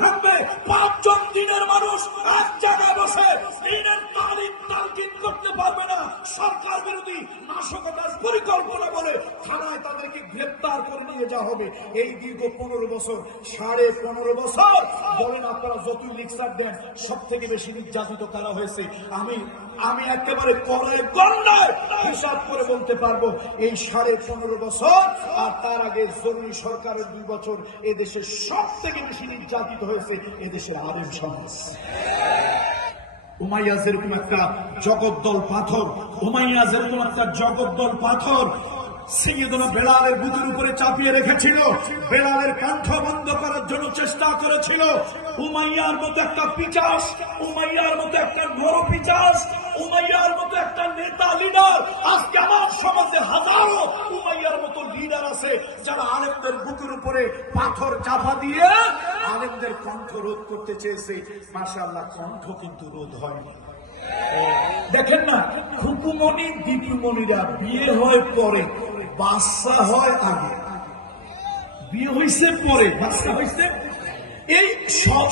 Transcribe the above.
থাকবে পাঁচজন দিনের মানুষ, এক জায়গায় বসে দিনের তালিম তালকিন করতে পারবে না। সরকার বিরোধী নাশকতার পরিকল্পনা যাওয়া হবে। এই দীর্ঘ পনেরো বছর, সাড়ে পনেরো বছর বলেন আপনারা যতই লিকসার দেন সব থেকে বেশি নির্যাতিত করা হয়েছে, আমি আমি একেবারে করে গন্ডায় হিসাব করে বলতে পারব, এই সাড়ে পনেরো বছর আর তার আগে জরুরি সরকারের দুই বছর এদেশে সব থেকে বেশি নির্যাতিত হয়েছে এদেশের আলেম সমাজ। উমাইয়া যেরকম একটা জগদ্দল পাথর, উমাইয়া যেরকম একটা জগদ্দল পাথর বেলালের বুকের উপরে চাপিয়ে রেখেছিল। বেলালের কণ্ঠ বন্ধ করার জন্য চেষ্টা করেছিল। উমাইয়ার মতো একটা পিচাস, উমাইয়ার মতো একটা বড় পিচাস, উমাইয়ার মতো একটা নেতা লিডার আজকে আমার সমাজে হাজারো উমাইয়ার মতো লিডার আছে, যারা আলেমদের বুকের উপরে পাথর চাপা দিয়ে আলেমদের কণ্ঠ রোধ করতে চেয়েছে। মাশাআল্লাহ, কণ্ঠ কিন্তু রোধ হয়নি। দেখেন না, খুকুমণি, দীপুমণিরা বিয়ে হয় পরে। বাচ্চা হয় আগে। বিয়ে হয়েছে পরে বাচ্চা হয়েছে এই সব